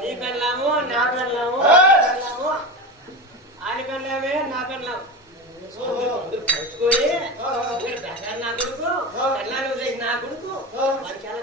నీ పెళ్ళాము నా పెళ్ళాము ఆయన పెళ్ళామే. నా పెళ్ళాము నా కొడుకు పెళ్ళాలి నా కొడుకు. వారికి ఎలా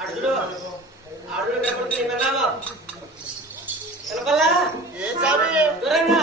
అడుగుడు దూరంగా.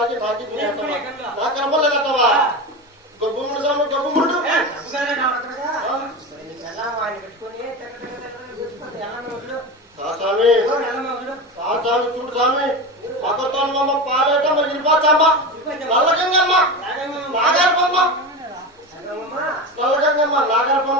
కాకి నాకి నా కర్మలు కట్టవా గొప్పముడు సాము గొప్పముడు స్వామి. చూడు స్వామి. మకతోన్మమ్మ పాలేటమ్మ ఇల్పాచమ్మ నల్లగంగమ్మ. నాగరపమ్మ. నల్లగంగమ్మ నాగరపమ్మ.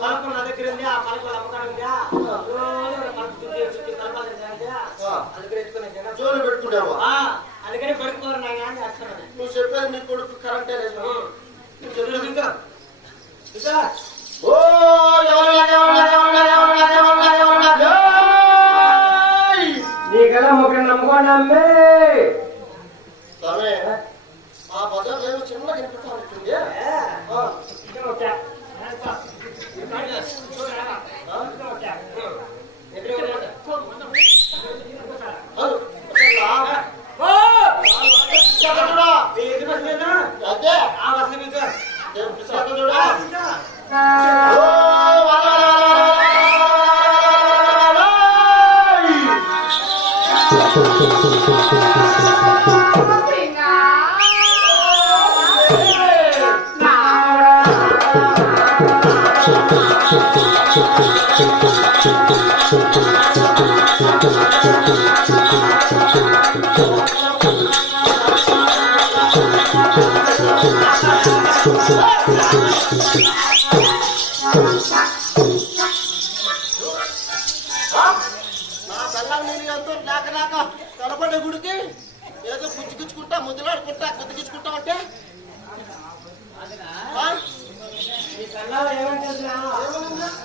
పలకలు నా దగ్గర ఉంది? ఆ. పలకలు అమ్మకాడుందా జోలు పెట్టుకున్నావా అందుకని పడుకోరు నా నువ్వు చెప్పేది నీ కొడుకు కరెక్టే లేదు. నువ్వు చెప్పేది ఇంకా ఇంకా ఓ ఎవరు ఎవరు ఎవరు తలపడే గుడికి ఏదో గుచ్చిగుచ్చుకుంటా ముద్దులాడుకుంటా గుద్దిగించుకుంటా అంటే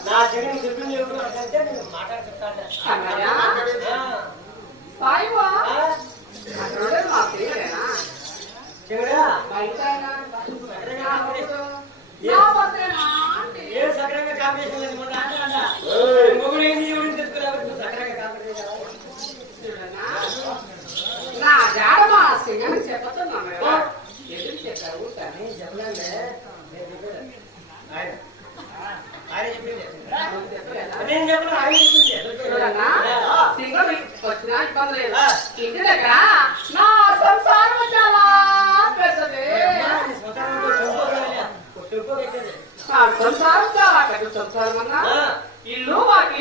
నా జగన్ చెప్పిన మాట్లాడుకుంటా కానీ జగనండే ఆయన ఆయన చెప్పింది నేను చెప్పను ఆయన చెప్పింది వచ్చినా ఇబ్బంది లేదు ఇంటి దగ్గర నా సంసారం చాలా పెద్దది సంసారం చాలా పెద్ద సంసారం అన్నా. ఇల్లు వాటి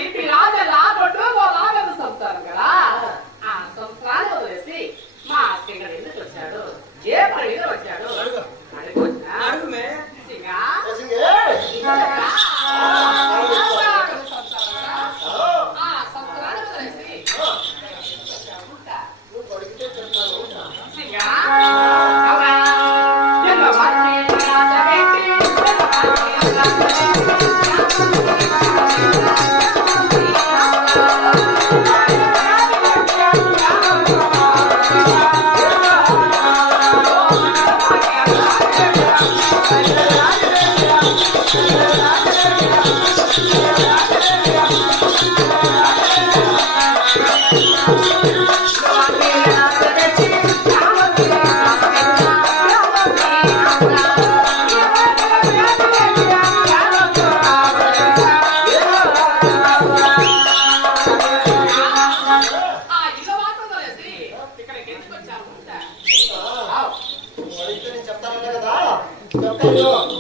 Hallelujah.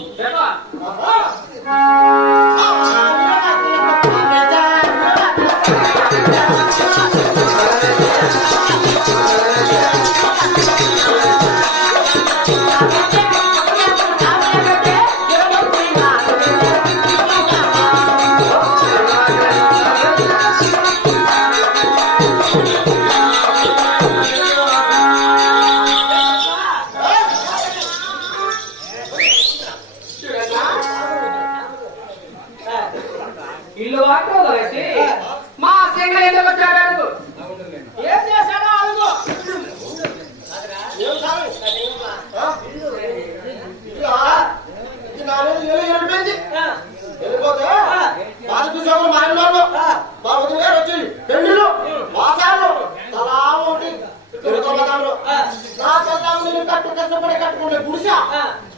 చొప్పున కట్టుకునే గుడిస.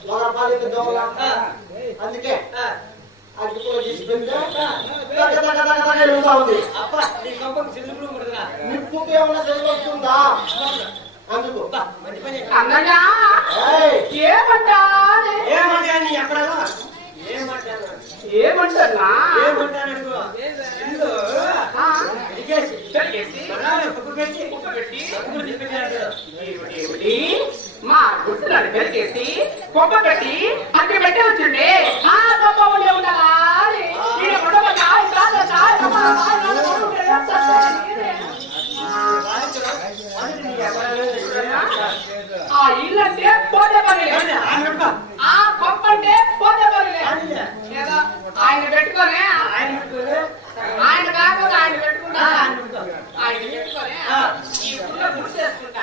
ఒక రూపాయలు దొంగ. అందుకే అది కూడా తీసుకుంటే దగ్గర ఏమంటా ఏమంటా ఎక్కడ? ఏమంటారా? ఏమంటారు? దగ్గర చేసి కట్టి అక్కడ పెట్టే వచ్చిండే ఆ గొప్ప ఉండే ఆ ఇల్లు అంటే పోతే పని ఆ గొప్ప అంటే పోతే పని ఆయన పెట్టుకోనే ఆయన కాకుండా ఆయన పెట్టుకుంటా ఆయన పెట్టుకోనే ఈ గుడ్డ గుడి చేసుకుంటా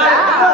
Yeah.